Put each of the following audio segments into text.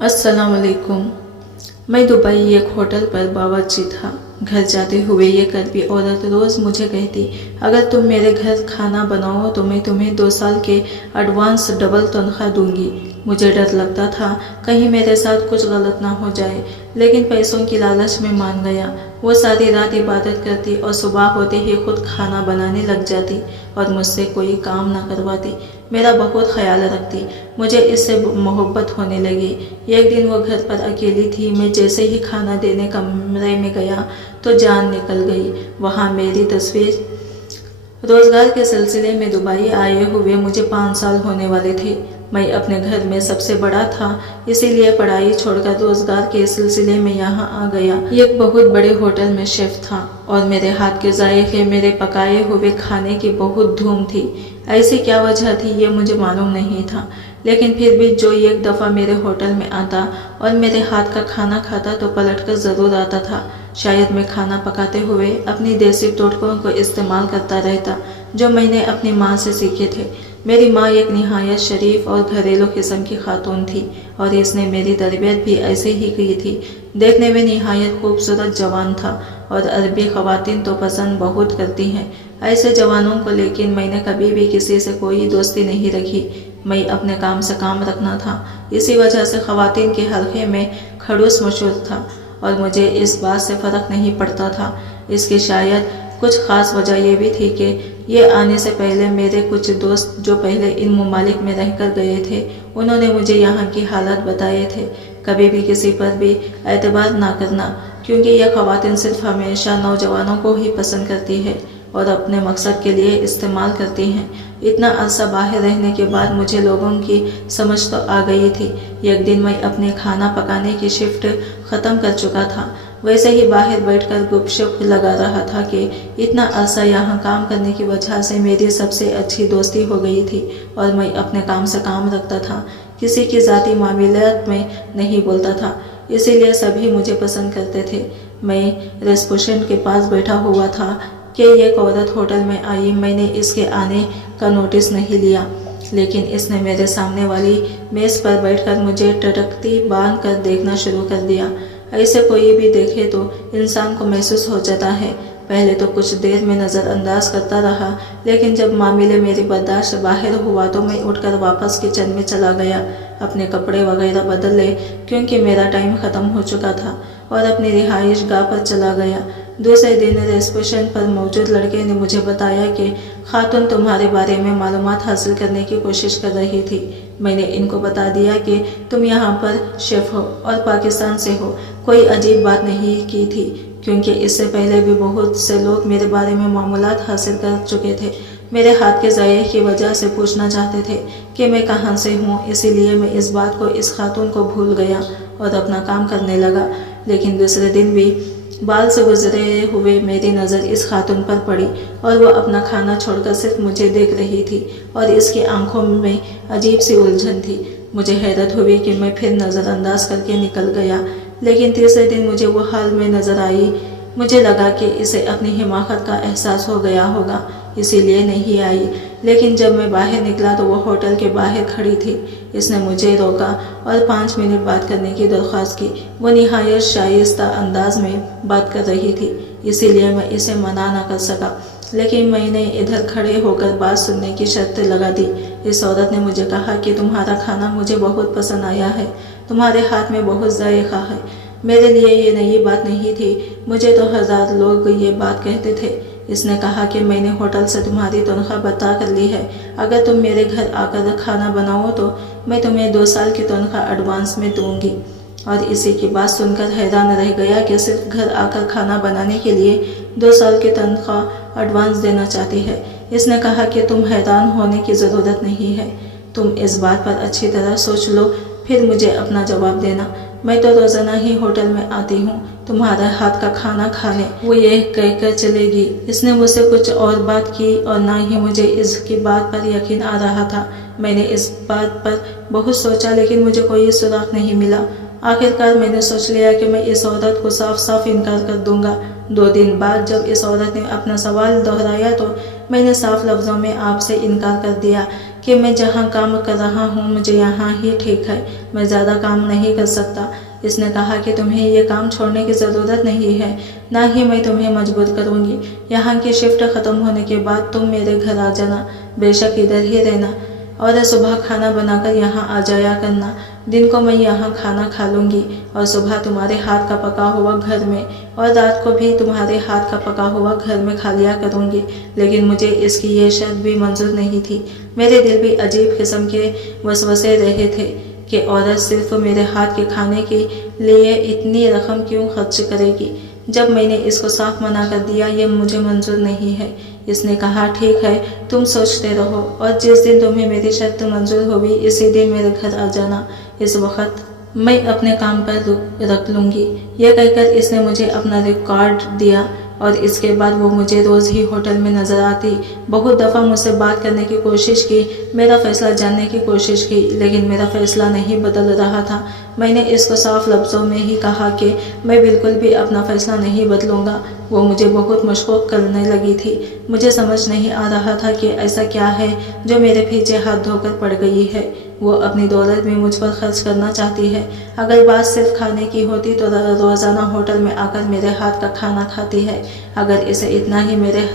अस्सलाम वालेकुम। मैं दुबई एक होटल पर बावर्ची था। घर जाते हुए ये करबी औरत रोज़ मुझे कहती, अगर तुम मेरे घर खाना बनाओ तो मैं तुम्हें 2 साल के एडवांस डबल तनख्वाह दूंगी। मुझे डर लगता था कहीं मेरे साथ कुछ गलत ना हो जाए, लेकिन पैसों की लालच में मान गया। वो सारी रात इबादत करती और सुबह होते ही खुद खाना बनाने लग जाती और मुझसे कोई काम ना करवाती। मेरा बहुत ख्याल रखती। मुझे इससे मोहब्बत होने लगी। एक दिन वो घर पर अकेली थी। मैं जैसे ही खाना देने कमरे में गया तो जान निकल गई। वहाँ मेरी तस्वीर। रोज़गार के सिलसिले में दुबई आए हुए मुझे 5 साल होने वाले थे। मैं अपने घर में सबसे बड़ा था, इसीलिए पढ़ाई छोड़कर रोज़गार के सिलसिले में यहाँ आ गया। एक बहुत बड़े होटल में शेफ़ था और मेरे हाथ के जायके, मेरे पकाए हुए खाने की बहुत धूम थी। ऐसी क्या वजह थी ये मुझे मालूम नहीं था, लेकिन फिर भी जो एक दफ़ा मेरे होटल में आता और मेरे हाथ का खाना खाता तो पलटकर ज़रूर आता था। शायद मैं खाना पकाते हुए अपनी देसी टोटकों को इस्तेमाल करता रहता जो मैंने अपनी माँ से सीखे थे। मेरी माँ एक निहायत शरीफ और घरेलू किस्म की खातून थी और इसने मेरी तरबियत भी ऐसे ही की थी। देखने में निहायत खूबसूरत जवान था और अरबी ख़वातीन तो पसंद बहुत करती हैं ऐसे जवानों को, लेकिन मैंने कभी भी किसी से कोई दोस्ती नहीं रखी। मैं अपने काम से काम रखना था। इसी वजह से ख़वातीन के हल्के में खड़ूस मशहूर था और मुझे इस बात से फ़र्क नहीं पड़ता था। इसकी शायद कुछ ख़ास वजह यह भी थी कि ये आने से पहले मेरे कुछ दोस्त जो पहले इन ममालिक में रहकर गए थे, उन्होंने मुझे यहाँ की हालात बताए थे। कभी भी किसी पर भी एतबार ना करना, क्योंकि यह ख़वातीन सिर्फ हमेशा नौजवानों को ही पसंद करती है और अपने मकसद के लिए इस्तेमाल करती हैं। इतना अरसा बाहर रहने के बाद मुझे लोगों की समझ तो आ गई थी। एक दिन मैं अपने खाना पकाने की शिफ्ट ख़त्म कर चुका था। वैसे ही बाहर बैठकर गुपशुप लगा रहा था कि इतना अरसा यहाँ काम करने की वजह से मेरी सबसे अच्छी दोस्ती हो गई थी और मैं अपने काम से काम रखता था, किसी की ज़ाती मामलात में नहीं बोलता था, इसीलिए सभी मुझे पसंद करते थे। मैं रिसेप्शन के पास बैठा हुआ था कि एक औरत होटल में आई। मैंने इसके आने का नोटिस नहीं लिया, लेकिन इसने मेरे सामने वाली मेज़ पर बैठकर मुझे टटकती बांध कर देखना शुरू कर दिया। ऐसे कोई भी देखे तो इंसान को महसूस हो जाता है। पहले तो कुछ देर में नज़रअंदाज करता रहा, लेकिन जब मामले मेरी बर्दाश्त से बाहर हुआ तो मैं उठकर वापस किचन में चला गया, अपने कपड़े वगैरह बदल ले क्योंकि मेरा टाइम ख़त्म हो चुका था, और अपनी रिहाइश गाह पर चला गया। दूसरे दिन रिसेप्शन पर मौजूद लड़के ने मुझे बताया कि खातून तुम्हारे बारे में मालूमात हासिल करने की कोशिश कर रही थी। मैंने इनको बता दिया कि तुम यहाँ पर शेफ़ हो और पाकिस्तान से हो। कोई अजीब बात नहीं की थी, क्योंकि इससे पहले भी बहुत से लोग मेरे बारे में मालूमात हासिल कर चुके थे। मेरे हाथ के ज़ायके की वजह से पूछना चाहते थे कि मैं कहाँ से हूँ, इसीलिए मैं इस बात को, इस खातून को भूल गया और अपना काम करने लगा। लेकिन दूसरे दिन भी बाल से गुजरे हुए मेरी नज़र इस खातून पर पड़ी और वो अपना खाना छोड़कर सिर्फ मुझे देख रही थी और इसकी आंखों में अजीब सी उलझन थी। मुझे हैरत हुई कि मैं फिर नज़रअंदाज करके निकल गया, लेकिन तीसरे दिन मुझे वो हाल में नज़र आई। मुझे लगा कि इसे अपनी हिमाकत का एहसास हो गया होगा, इसीलिए नहीं आई। लेकिन जब मैं बाहर निकला तो वो होटल के बाहर खड़ी थी। इसने मुझे रोका और 5 मिनट बात करने की दरख्वास्त की। वो निहायत शाइस्ता अंदाज में बात कर रही थी, इसीलिए मैं इसे मना न कर सका, लेकिन मैंने इधर खड़े होकर बात सुनने की शर्त लगा दी। इस औरत ने मुझे कहा कि तुम्हारा खाना मुझे बहुत पसंद आया है, तुम्हारे हाथ में बहुत जायका है। मेरे लिए ये नई बात नहीं थी, मुझे तो 1000 लोग ये बात कहते थे। इसने कहा कि मैंने होटल से तुम्हारी तनख्वाह बता कर ली है। अगर तुम मेरे घर आकर खाना बनाओ तो मैं तुम्हें 2 साल की तनख्वाह एडवांस में दूंगी। और इसी की बात सुनकर हैरान रह गया कि सिर्फ घर आकर खाना बनाने के लिए 2 साल की तनख्वाह एडवांस देना चाहती है। इसने कहा कि तुम हैरान होने की ज़रूरत नहीं है, तुम इस बात पर अच्छी तरह सोच लो, फिर मुझे अपना जवाब देना। मैं तो रोज़ाना ही होटल में आती हूँ तुम्हारे हाथ का खाना खाने। वो ये कहकर चलेगी। इसने मुझसे कुछ और बात की और ना ही मुझे इसकी बात पर यकीन आ रहा था। मैंने इस बात पर बहुत सोचा, लेकिन मुझे कोई सुराग नहीं मिला। आखिरकार मैंने सोच लिया कि मैं इस औरत को साफ साफ इनकार कर दूंगा। 2 दिन बाद जब इस औरत ने अपना सवाल दोहराया तो मैंने साफ लफ्ज़ों में आपसे इनकार कर दिया कि मैं जहाँ काम कर रहा हूँ मुझे यहाँ ही ठीक है, मैं ज़्यादा काम नहीं कर सकता। इसने कहा कि तुम्हें ये काम छोड़ने की ज़रूरत नहीं है, ना ही मैं तुम्हें मजबूर करूँगी। यहाँ की शिफ्ट ख़त्म होने के बाद तुम मेरे घर आ जाना, बेशक इधर ही रहना, और सुबह खाना बनाकर यहाँ आ जाया करना। दिन को मैं यहाँ खाना खा लूँगी और सुबह तुम्हारे हाथ का पका हुआ घर में, और रात को भी तुम्हारे हाथ का पका हुआ घर में खा लिया करूँगी। लेकिन मुझे इसकी ये शर्त भी मंजूर नहीं थी। मेरे दिल भी अजीब किस्म के वसवसे रहे थे कि औरत सिर्फ मेरे हाथ के खाने के लिए इतनी रकम क्यों खर्च करेगी। जब मैंने इसको साफ मना कर दिया, ये मुझे मंजूर नहीं है। इसने कहा ठीक है, तुम सोचते रहो, और जिस दिन तुम्हें मेरी शर्त मंजूर होगी इसी दिन मेरे घर आ जाना। इस वक्त मैं अपने काम पर रख लूँगी। यह कहकर इसने मुझे अपना रिकॉर्ड दिया, और इसके बाद वो मुझे रोज़ ही होटल में नज़र आती। बहुत दफ़ा मुझसे बात करने की कोशिश की, मेरा फ़ैसला जानने की कोशिश की, लेकिन मेरा फ़ैसला नहीं बदल रहा था। मैंने इसको साफ लफ्ज़ों में ही कहा कि मैं बिल्कुल भी अपना फ़ैसला नहीं बदलूँगा। वो मुझे बहुत मशकूक करने लगी थी। मुझे समझ नहीं आ रहा था कि ऐसा क्या है जो मेरे पीछे हाथ धोकर पड़ गई है। वो अपनी दौलत भी मुझ पर खर्च करना चाहती है। अगर बात सिर्फ खाने की होती तो रोज़ाना होटल में आकर मेरे हाथ का खाना खाती है। अगर इसे इतना ही मेरे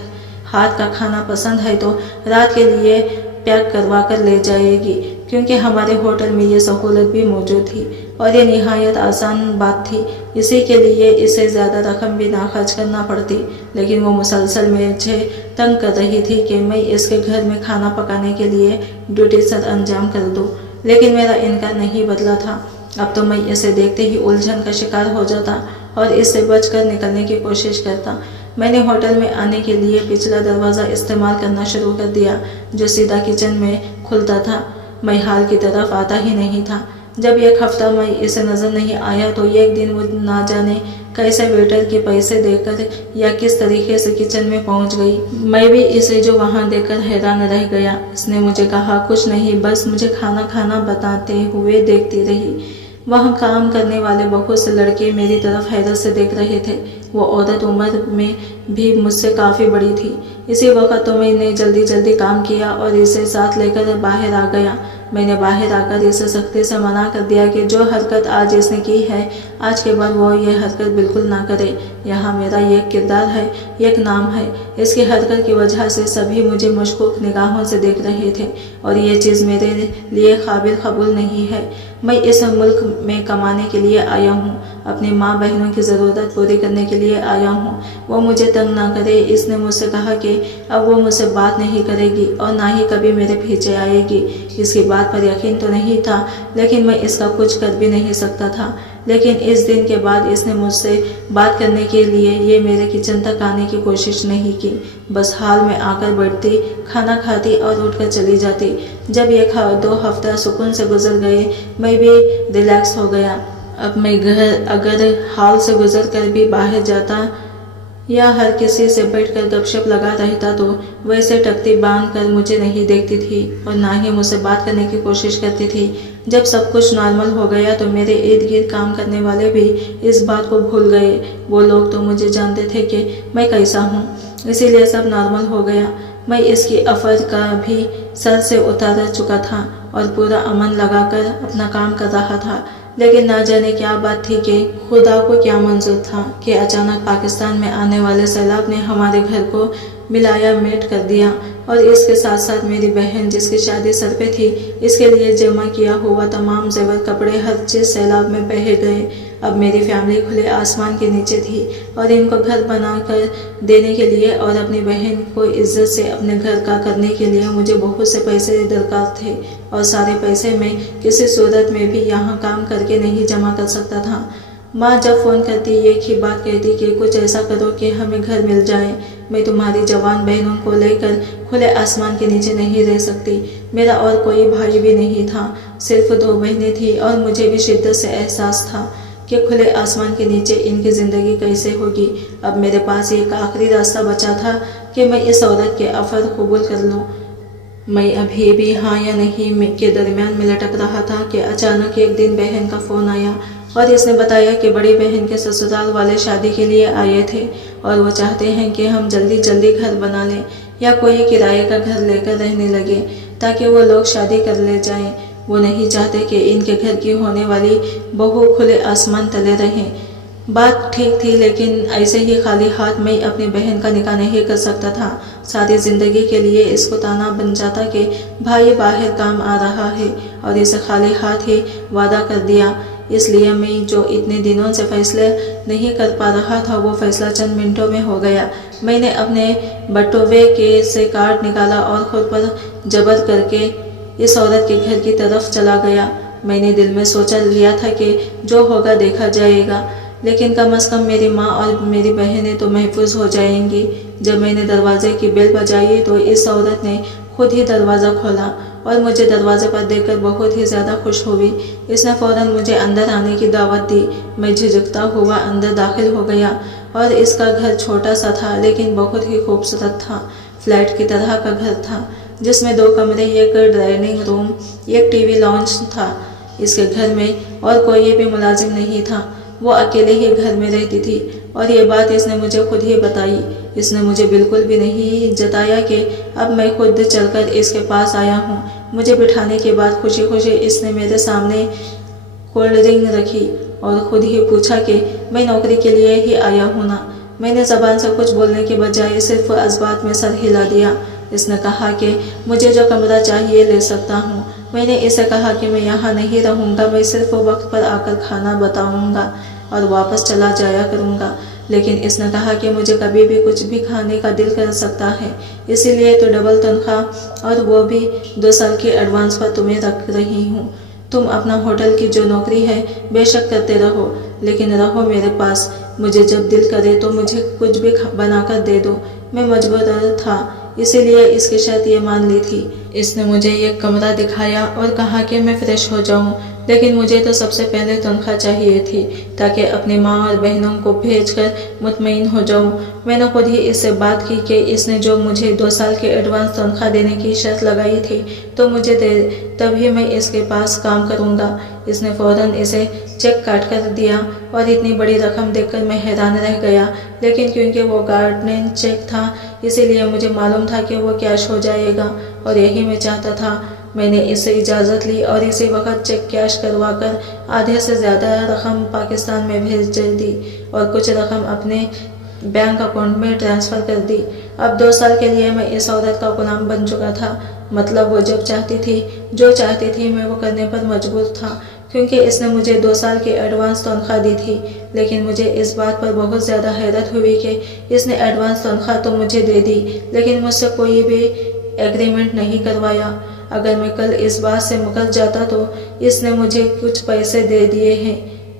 हाथ का खाना पसंद है तो रात के लिए पैक करवा कर ले जाएगी, क्योंकि हमारे होटल में ये सहूलत भी मौजूद थी और ये निहायत आसान बात थी। इसी के लिए इसे ज़्यादा रकम भी ना खर्च करना पड़ती। लेकिन वो मुसलसल मुझे तंग कर रही थी कि मैं इसके घर में खाना पकाने के लिए ड्यूटी सर अंजाम कर दूँ, लेकिन मेरा इनकार नहीं बदला था। अब तो मैं इसे देखते ही उलझन का शिकार हो जाता और इससे बचकर निकलने की कोशिश करता। मैंने होटल में आने के लिए पिछला दरवाज़ा इस्तेमाल करना शुरू कर दिया, जो सीधा किचन में खुलता था। मैं हाल की तरफ आता ही नहीं था। जब एक हफ्ता मैं इसे नज़र नहीं आया तो एक दिन वो ना जाने कैसे वेटर के पैसे देकर या किस तरीके से किचन में पहुंच गई। मैं भी इसे जो वहां देखकर हैरान रह गया। इसने मुझे कहा कुछ नहीं, बस मुझे खाना खाना बताते हुए देखती रही। वहाँ काम करने वाले बहुत से लड़के मेरी तरफ हैरत से देख रहे थे। वो औरत उम्र में भी मुझसे काफ़ी बड़ी थी। इसी वक्त तो मैंने जल्दी जल्दी काम किया और इसे साथ लेकर बाहर आ गया। मैंने बाहर आकर इसे सख्ती से मना कर दिया कि जो हरकत आज इसने की है, आज के बाद वो ये हरकत बिल्कुल ना करे। यहाँ मेरा एक किरदार है, एक नाम है। इसकी हरकत की वजह से सभी मुझे मशकूक निगाहों से देख रहे थे और ये चीज़ मेरे लिए काबिल कबूल नहीं है। मैं इस मुल्क में कमाने के लिए आया हूँ, अपनी माँ बहनों की ज़रूरत पूरी करने के लिए आया हूँ। वो मुझे तंग ना करे। इसने मुझसे कहा कि अब वो मुझसे बात नहीं करेगी और ना ही कभी मेरे पीछे आएगी। इसकी बात पर यकीन तो नहीं था, लेकिन मैं इसका कुछ कर भी नहीं सकता था। लेकिन इस दिन के बाद इसने मुझसे बात करने के लिए ये मेरे किचन तक आने की कोशिश नहीं की। बस हाल में आकर बैठती, खाना खाती और उठकर चली जाती। जब ये 2 हफ्ता सुकून से गुजर गए, मैं भी रिलैक्स हो गया। अब मैं घर अगर हाल से गुजर कर भी बाहर जाता या हर किसी से बैठकर गपशप लगा रहता तो वैसे टकती बांध कर मुझे नहीं देखती थी और ना ही मुझसे बात करने की कोशिश करती थी। जब सब कुछ नॉर्मल हो गया तो मेरे इर्द गिर्द काम करने वाले भी इस बात को भूल गए। वो लोग तो मुझे जानते थे कि मैं कैसा हूँ, इसीलिए सब नॉर्मल हो गया। मैं इसकी अफर का भी सर से उतार चुका था और पूरा अमन लगाकर अपना काम कर रहा था। लेकिन ना जाने क्या बात थी कि खुदा को क्या मंजूर था कि अचानक पाकिस्तान में आने वाले सैलाब ने हमारे घर को मिलाया मेट कर दिया और इसके साथ साथ मेरी बहन जिसकी शादी सर पे थी, इसके लिए जमा किया हुआ तमाम जेवर कपड़े हर चीज़ सैलाब में बह गए। अब मेरी फैमिली खुले आसमान के नीचे थी और इनको घर बना कर देने के लिए और अपनी बहन को इज्जत से अपने घर का करने के लिए मुझे बहुत से पैसे दरकार थे और सारे पैसे मैं किसी सूरत में भी यहाँ काम करके नहीं जमा कर सकता था। माँ जब फ़ोन करती एक ही बात कहती कि कुछ ऐसा करो कि हमें घर मिल जाए। मैं तुम्हारी जवान बहनों को लेकर खुले आसमान के नीचे नहीं रह सकती। मेरा और कोई भाई भी नहीं था, सिर्फ 2 बहनें थी और मुझे भी शिद्दत से एहसास था कि खुले आसमान के नीचे इनकी ज़िंदगी कैसे होगी। अब मेरे पास एक आखिरी रास्ता बचा था कि मैं इस औरत के अफर कबूल कर लूँ। मैं अभी भी हाँ या नहीं के दरमियान में लटक रहा था कि अचानक एक दिन बहन का फ़ोन आया और इसने बताया कि बड़ी बहन के ससुराल वाले शादी के लिए आए थे और वो चाहते हैं कि हम जल्दी जल्दी घर बना लें या कोई किराए का घर लेकर रहने लगे। ताकि वो लोग शादी कर ले जाएं। वो नहीं चाहते कि इनके घर की होने वाली बहू खुले आसमान तले रहें। बात ठीक थी, लेकिन ऐसे ही खाली हाथ में अपनी बहन का निकाह नहीं कर सकता था। सारी जिंदगी के लिए इसको ताना बन जाता कि भाई बाहर काम आ रहा है और इसे खाली हाथ ही वादा कर दिया। इसलिए मैं जो इतने दिनों से फैसले नहीं कर पा रहा था, वो फैसला चंद मिनटों में हो गया। मैंने अपने बटुए के से कार्ड निकाला और खुद पर जबर करके इस औरत के घर की तरफ चला गया। मैंने दिल में सोचा लिया था कि जो होगा देखा जाएगा, लेकिन कम से कम मेरी माँ और मेरी बहनें तो महफूज हो जाएंगी। जब मैंने दरवाजे की बेल बजाई तो इस औरत ने खुद ही दरवाज़ा खोला और मुझे दरवाजे पर देखकर बहुत ही ज़्यादा खुश हुई। इसने फ़ौरन मुझे अंदर आने की दावत दी। मैं झिझकता हुआ अंदर दाखिल हो गया और इसका घर छोटा सा था, लेकिन बहुत ही खूबसूरत था। फ्लैट की तरह का घर था जिसमें 2 कमरे, एक डाइनिंग रूम, एक टीवी लॉन्च था। इसके घर में और कोई भी मुलाजिम नहीं था। वो अकेले ही घर में रहती थी और ये बात इसने मुझे खुद ही बताई। इसने मुझे बिल्कुल भी नहीं जताया कि अब मैं खुद चलकर इसके पास आया हूँ। मुझे बिठाने के बाद खुशी खुशी इसने मेरे सामने कोल्ड ड्रिंक रखी और खुद ही पूछा कि मैं नौकरी के लिए ही आया हूँ ना। मैंने ज़बान से कुछ बोलने के बजाय सिर्फ इस्बात में सर हिला दिया। इसने कहा कि मुझे जो कमरा चाहिए ले सकता हूँ। मैंने इसे कहा कि मैं यहाँ नहीं रहूँगा, मैं सिर्फ वक्त पर आकर खाना बताऊँगा और वापस चला जाया करूँगा। लेकिन इसने कहा कि मुझे कभी भी कुछ भी खाने का दिल कर सकता है, इसीलिए तो डबल तनख्वाह और वो भी 2 साल की एडवांस पर तुम्हें रख रही हूँ। तुम अपना होटल की जो नौकरी है बेशक करते रहो, लेकिन रहो मेरे पास। मुझे जब दिल करे तो मुझे कुछ भी बनाकर दे दो। मैं मजबूर था, इसीलिए इसकी शर्त ये मान ली थी। इसने मुझे एक कमरा दिखाया और कहा कि मैं फ्रेश हो जाऊं, लेकिन मुझे तो सबसे पहले तनख्वाह चाहिए थी ताकि अपनी माँ और बहनों को भेजकर मुतमईन हो जाऊं। मैंने खुद ही इससे बात की कि इसने जो मुझे 2 साल की एडवांस तनख्वाह देने की शर्त लगाई थी तो मुझे दे, तभी मैं इसके पास काम करूँगा। इसने फ़ौरन इसे चेक काट कर दिया और इतनी बड़ी रकम देखकर मैं हैरान रह गया, लेकिन क्योंकि वो गार्डन चेक था इसीलिए मुझे मालूम था कि वो कैश हो जाएगा और यही मैं चाहता था। मैंने इससे इजाज़त ली और इसी वक्त चेक कैश करवाकर आधे से ज़्यादा रकम पाकिस्तान में भेज दी और कुछ रकम अपने बैंक अकाउंट में ट्रांसफ़र कर दी। अब 2 साल के लिए मैं इस औरत का गुलाम बन चुका था। मतलब वो जब चाहती थी, जो चाहती थी, मैं वो करने पर मजबूर था, क्योंकि इसने मुझे 2 साल की एडवांस तनख्वाह दी थी। लेकिन मुझे इस बात पर बहुत ज़्यादा हैरत हुई कि इसने एडवांस तनख्वाह तो मुझे दे दी, लेकिन मुझसे कोई भी एग्रीमेंट नहीं करवाया। अगर मैं कल इस बात से मुकर जाता तो इसने मुझे कुछ पैसे दे दिए हैं,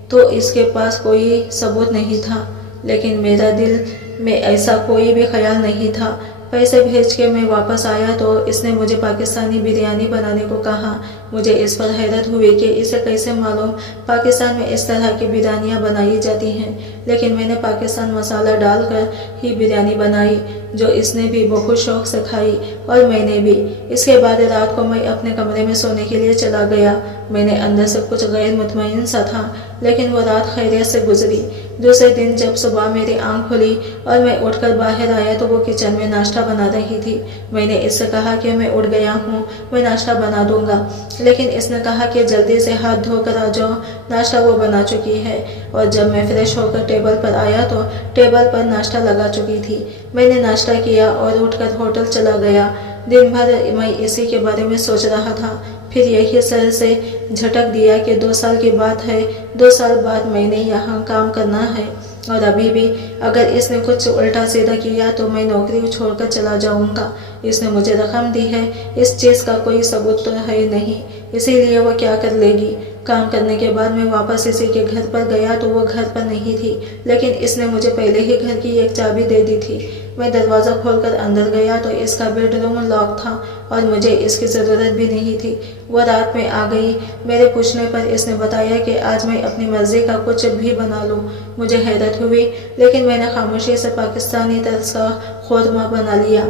तो इसके पास कोई सबूत नहीं था। लेकिन मेरा दिल में ऐसा कोई भी ख्याल नहीं था। पैसे भेज के मैं वापस आया तो इसने मुझे पाकिस्तानी बिरयानी बनाने को कहा। मुझे इस पर हैरत हुई कि इसे कैसे मालूम पाकिस्तान में इस तरह की बिरयानियाँ बनाई जाती हैं, लेकिन मैंने पाकिस्तान मसाला डालकर ही बिरयानी बनाई, जो इसने भी बहुत शौक़ से खाई और मैंने भी। इसके बाद रात को मैं अपने कमरे में सोने के लिए चला गया। मैंने अंदर से कुछ गैर मुतमईन सा था, लेकिन वो रात खैरियत से गुजरी। दूसरे दिन जब सुबह मेरी आंख खुली और मैं उठकर बाहर आया तो वो किचन में नाश्ता बना रही थी। मैंने इससे कहा कि मैं उठ गया हूँ, मैं नाश्ता बना दूंगा, लेकिन इसने कहा कि जल्दी से हाथ धोकर आ जाओ, नाश्ता वो बना चुकी है। और जब मैं फ्रेश होकर टेबल पर आया तो टेबल पर नाश्ता लगा चुकी थी। मैंने नाश्ता किया और उठकर होटल चला गया। दिन भर मैं इसी के बारे में सोच रहा था। फिर यही सर से झटक दिया कि 2 साल की बात है, 2 साल बाद मैंने यहाँ काम करना है और अभी भी अगर इसने कुछ उल्टा सीधा किया तो मैं नौकरी छोड़कर चला जाऊँगा। इसने मुझे रकम दी है, इस चीज़ का कोई सबूत तो है नहीं, इसीलिए वो क्या कर लेगी। काम करने के बाद मैं वापस इसी के घर पर गया तो वो घर पर नहीं थी, लेकिन इसने मुझे पहले ही घर की एक चाबी दे दी थी। मैं दरवाज़ा खोलकर अंदर गया तो इसका बेडरूम लॉक था और मुझे इसकी ज़रूरत भी नहीं थी। वह रात में आ गई। मेरे पूछने पर इसने बताया कि आज मैं अपनी मर्ज़ी का कुछ भी बना लूँ। मुझे हैरत हुई, लेकिन मैंने खामोशी से पाकिस्तानी तर्ज का खुरमा बना लिया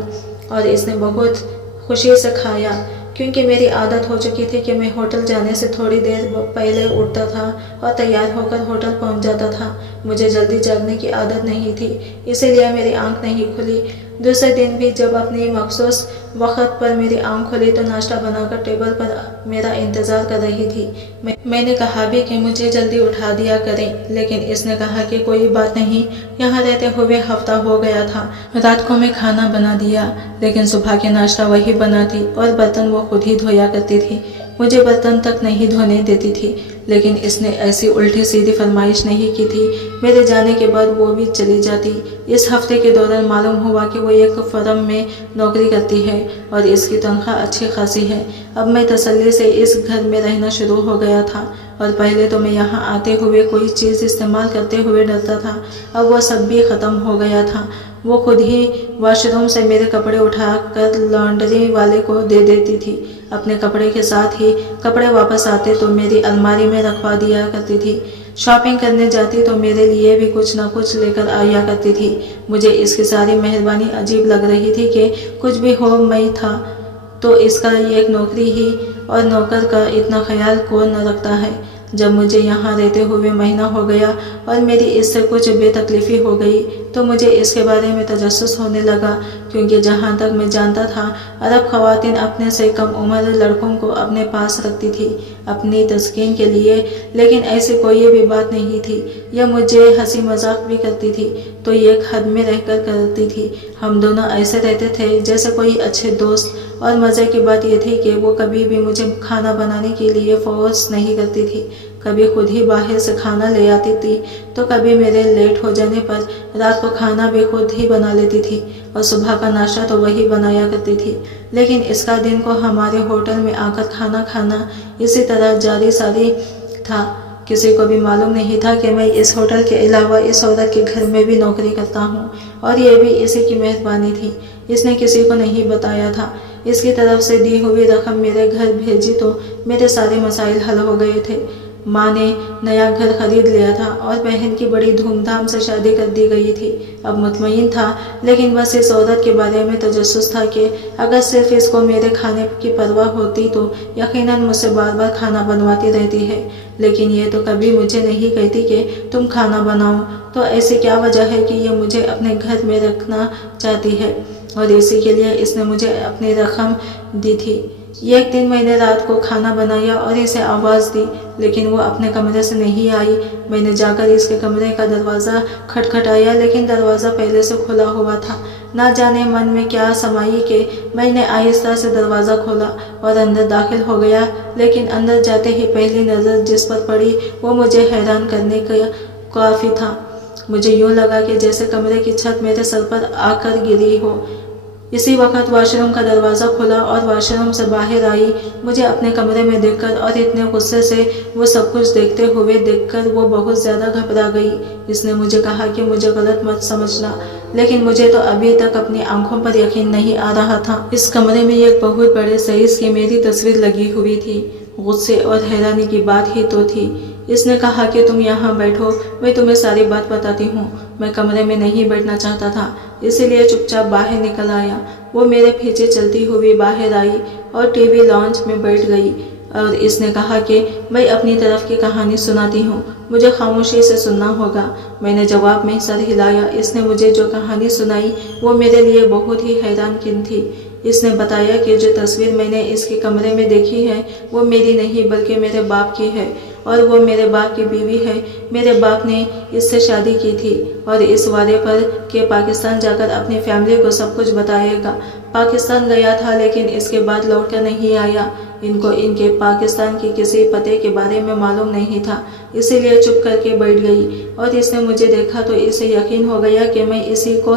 और इसने बहुत खुशी से खाया, क्योंकि मेरी आदत हो चुकी थी कि मैं होटल जाने से थोड़ी देर पहले उठता था और तैयार होकर होटल पहुंच जाता था। मुझे जल्दी जागने की आदत नहीं थी, इसीलिए मेरी आंख नहीं खुली। दूसरे दिन भी जब अपनी मखसूस वक्त पर मेरी आँख खुली तो नाश्ता बनाकर टेबल पर मेरा इंतज़ार कर रही थी। मैंने कहा भी कि मुझे जल्दी उठा दिया करें, लेकिन इसने कहा कि कोई बात नहीं, यहाँ रहते हुए हफ्ता हो गया था। रात को मैं खाना बना दिया, लेकिन सुबह के नाश्ता वही बनाती और बर्तन वो खुद ही धोया करती थी। मुझे बर्तन तक नहीं धोने देती थी, लेकिन इसने ऐसी उल्टी सीधी फरमाइश नहीं की थी। मेरे जाने के बाद वो भी चली जाती। इस हफ्ते के दौरान मालूम हुआ कि वो एक फर्म में नौकरी करती है और इसकी तनख्वाह अच्छी खासी है। अब मैं तसल्ली से इस घर में रहना शुरू हो गया था और पहले तो मैं यहाँ आते हुए कोई चीज़ इस्तेमाल करते हुए डरता था। अब वो सब भी ख़त्म हो गया था। वो खुद ही वॉशरूम से मेरे कपड़े उठाकर लॉन्ड्री वाले को दे देती थी। अपने कपड़े के साथ ही कपड़े वापस आते तो मेरी अलमारी में रखवा दिया करती थी। शॉपिंग करने जाती तो मेरे लिए भी कुछ ना कुछ लेकर आया करती थी। मुझे इसकी सारी मेहरबानी अजीब लग रही थी कि कुछ भी हो मैं था तो इसका एक नौकरी ही, और नौकर का इतना ख्याल कौन न रखता है। जब मुझे यहाँ रहते हुए महीना हो गया और मेरी इससे कुछ बेतकलीफ़ी हो गई तो मुझे इसके बारे में तजस्सुस होने लगा, क्योंकि जहाँ तक मैं जानता था अरब ख़वातीन अपने से कम उम्र लड़कों को अपने पास रखती थी अपनी तस्कीन के लिए, लेकिन ऐसी कोई भी बात नहीं थी। यह मुझे हंसी मजाक भी करती थी तो एक हद में रहकर करती थी। हम दोनों ऐसे रहते थे जैसे कोई अच्छे दोस्त, और मज़े की बात यह थी कि वो कभी भी मुझे खाना बनाने के लिए फोर्स नहीं करती थी। कभी खुद ही बाहर से खाना ले आती थी तो कभी मेरे लेट हो जाने पर रात को खाना भी खुद ही बना लेती थी और सुबह का नाश्ता तो वही बनाया करती थी। लेकिन इसका दिन को हमारे होटल में आकर खाना खाना इसी तरह जारी सारी था। किसी को भी मालूम नहीं था कि मैं इस होटल के अलावा इस औरत के घर में भी नौकरी करता हूँ, और ये भी इसी की मेहरबानी थी। इसने किसी को नहीं बताया था। इसकी तरफ से दी हुई रकम मेरे घर भेजी तो मेरे सारे मसाइल हल हो गए थे। माँ ने नया घर खरीद लिया था और बहन की बड़ी धूमधाम से शादी कर दी गई थी। अब मुतमईन था, लेकिन बस इस औरत के बारे में तजस्सुस था कि अगर सिर्फ इसको मेरे खाने की परवाह होती तो यकीनन मुझसे बार बार खाना बनवाती रहती है। लेकिन ये तो कभी मुझे नहीं कहती कि तुम खाना बनाओ, तो ऐसी क्या वजह है कि ये मुझे अपने घर में रखना चाहती है, और इसी के लिए इसने मुझे अपनी रकम दी थी। एक दिन मैंने रात को खाना बनाया और इसे आवाज़ दी, लेकिन वो अपने कमरे से नहीं आई। मैंने जाकर इसके कमरे का दरवाज़ा खटखटाया, लेकिन दरवाज़ा पहले से खुला हुआ था। ना जाने मन में क्या समाई कि मैंने आहिस्ता से दरवाज़ा खोला और अंदर दाखिल हो गया। लेकिन अंदर जाते ही पहली नज़र जिस पर पड़ी वो मुझे हैरान करने का काफ़ी था। मुझे यूँ लगा कि जैसे कमरे की छत मेरे सर पर आकर गिरी हो। इसी वक्त वॉशरूम का दरवाज़ा खुला और वॉशरूम से बाहर आई। मुझे अपने कमरे में देखकर और इतने गुस्से से वो सब कुछ देखते हुए देखकर वो बहुत ज़्यादा घबरा गई। इसने मुझे कहा कि मुझे गलत मत समझना, लेकिन मुझे तो अभी तक अपनी आंखों पर यकीन नहीं आ रहा था। इस कमरे में एक बहुत बड़े साइज की मेरी तस्वीर लगी हुई थी। गुस्से और हैरानी की बात ही तो थी। इसने कहा कि तुम यहाँ बैठो, मैं तुम्हें सारी बात बताती हूँ। मैं कमरे में नहीं बैठना चाहता था, इसीलिए चुपचाप बाहर निकल आया। वो मेरे पीछे चलती हुई बाहर आई और टीवी लॉन्च में बैठ गई, और इसने कहा कि मैं अपनी तरफ की कहानी सुनाती हूँ, मुझे खामोशी से सुनना होगा। मैंने जवाब में सर हिलाया। इसने मुझे जो कहानी सुनाई वो मेरे लिए बहुत ही हैरानकुन थी। इसने बताया कि जो तस्वीर मैंने इसके कमरे में देखी है वो मेरी नहीं बल्कि मेरे बाप की है, और वो मेरे बाप की बीवी है। मेरे बाप ने इससे शादी की थी और इस वादे पर कि पाकिस्तान जाकर अपनी फैमिली को सब कुछ बताएगा। पाकिस्तान गया था, लेकिन इसके बाद लौट कर नहीं आया। इनको इनके पाकिस्तान की किसी पते के बारे में मालूम नहीं था, इसीलिए चुप करके बैठ गई। और इसने मुझे देखा तो इसे यकीन हो गया कि मैं इसी का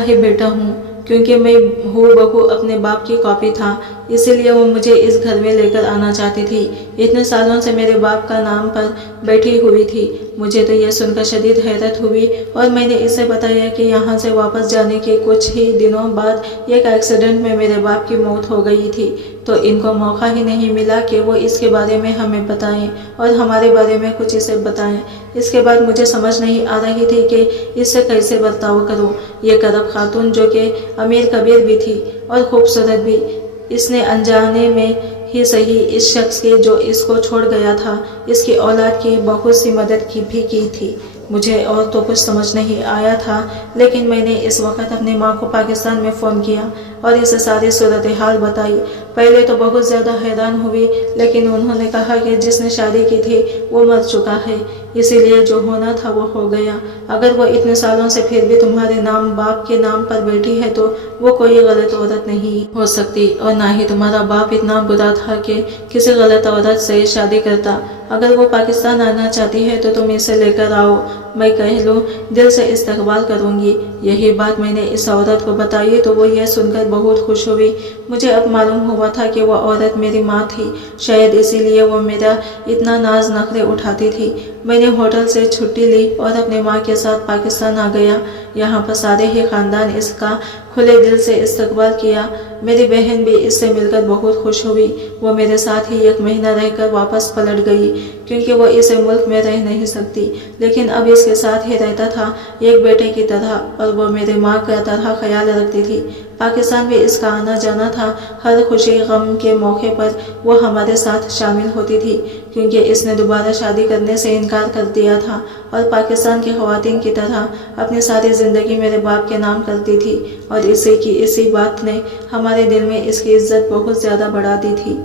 ही बेटा हूँ, क्योंकि मैं हूबहू अपने बाप की कॉपी था। इसीलिए वो मुझे इस घर में लेकर आना चाहती थी। इतने सालों से मेरे बाप का नाम पर बैठी हुई थी। मुझे तो यह सुनकर शदीद हैरत हुई, और मैंने इसे बताया कि यहाँ से वापस जाने के कुछ ही दिनों बाद एक एक्सीडेंट में मेरे बाप की मौत हो गई थी। तो इनको मौका ही नहीं मिला कि वो इसके बारे में हमें बताएं और हमारे बारे में कुछ इसे बताएं। इसके बाद मुझे समझ नहीं आ रही थी कि इससे कैसे बर्ताव करूं। ये करब खातून जो कि अमीर कबीर भी थी और खूबसूरत भी, इसने अनजाने में ही सही इस शख्स के जो इसको छोड़ गया था, इसकी औलाद की बहुत सी मदद की थी। मुझे और तो कुछ समझ नहीं आया था, लेकिन मैंने इस वक्त अपनी माँ को पाकिस्तान में फ़ोन किया और इसे सारी सूरत हाल बताई। पहले तो बहुत ज़्यादा हैरान हुई, लेकिन उन्होंने कहा कि जिसने शादी की थी वो मर चुका है, इसीलिए जो होना था वो हो गया। अगर वो इतने सालों से फिर भी तुम्हारे नाम बाप के नाम पर बैठी है तो वो कोई गलत औरत नहीं हो सकती, और ना ही तुम्हारा बाप इतना बुरा था कि किसी गलत औरत से शादी करता। अगर वो पाकिस्तान आना चाहती है तो तुम इसे लेकर आओ, मैं कह लूँ दिल से इस्तकबाल करूँगी। यही बात मैंने इस औरत को बताई तो वो यह सुनकर बहुत खुश हुई। मुझे अब मालूम हुआ था कि वह औरत मेरी माँ थी, शायद इसीलिए वो मेरा इतना नाज नखरे उठाती थी। मैंने होटल से छुट्टी ली और अपने माँ के साथ पाकिस्तान आ गया। यहाँ पर सारे ही ख़ानदान इसका खुले दिल से इस्तकबाल किया। मेरी बहन भी इससे मिलकर बहुत खुश हुई। वो मेरे साथ ही 1 महीना रहकर वापस पलट गई, क्योंकि वो इस मुल्क में रह नहीं सकती, लेकिन अब इसके साथ ही रहता था एक बेटे की तरह, और वो मेरे माँ का तरह ख्याल रखती थी। पाकिस्तान भी इसका आना जाना था। हर खुशी गम के मौके पर वो हमारे साथ शामिल होती थी, क्योंकि इसने दोबारा शादी करने से इनकार कर दिया था और पाकिस्तान की ख़वातीन की तरह अपनी सारी ज़िंदगी मेरे बाप के नाम करती थी, और इसी बात ने हमारे दिल में इसकी इज्जत बहुत ज़्यादा बढ़ा दी थी।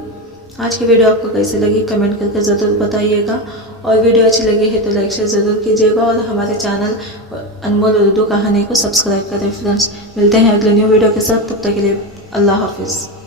आज की वीडियो आपको कैसी लगी कमेंट करके ज़रूर बताइएगा, और वीडियो अच्छी लगी है तो लाइक शेयर ज़रूर कीजिएगा, और हमारे चैनल अनमोल उर्दू कहानी को सब्सक्राइब करें। फ्रेंड्स, मिलते हैं अगले न्यू वीडियो के साथ, तब तक के लिए अल्लाह हाफिज़।